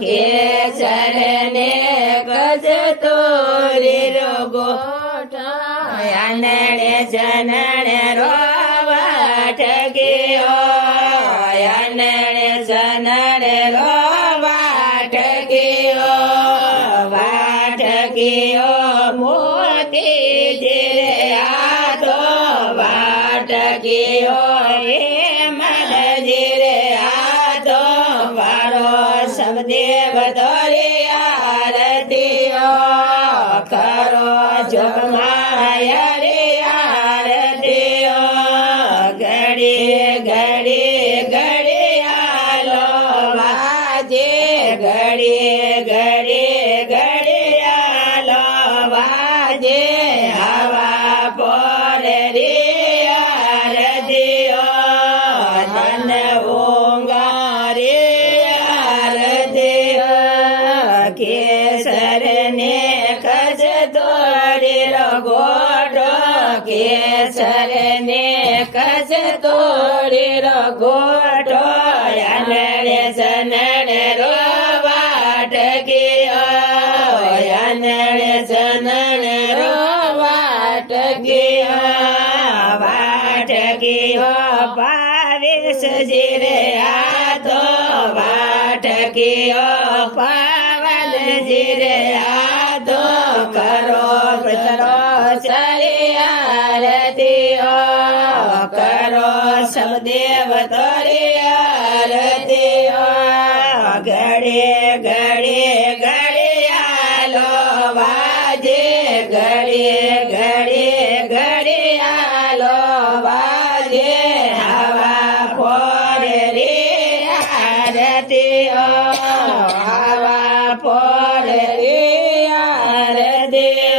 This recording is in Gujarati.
કેસર ને કસ્તુરી રો ગોઠ આનણે જનણે રોવા ઠગ્યો આનણે જનણે રોવા ઠગ્યો વાટકીયો મોતી જીરે આતો વાટકીયો એ મનજીરે આતો વાળો સબદેવ દોરી આરતીઓ કરો જોગમાય રે આરતીઓ ઘડી ઘડી ઘડી આલો વાજે ઘડી ઘડી ઘડી આલો વાજે હવા પોરે રે આરતીઓ ધન ઊંઘારે આરતીઓ કેસર ને કસ્તુરી રો ગોઠ કેસર ને કસ્તુરી રો ગોઠ આનણે જનણે રોવા ઠગ્યો આનણે જનણે રોવા ઠગ્યો વાટકીયો પાવેશ જીરે આતો વાટકીયો પાવન જીરે આતો કરો પિતરો ચરી આરતીઓ કરો સબદેવ તોરી આરતીઓ ઘડી ઘડી ઘડી આલો વાજે ઘડી ઘડી ઘડી આલો વાજે હવા પોરે રે આરતીઓ હવા પોરે રે આરતીઓ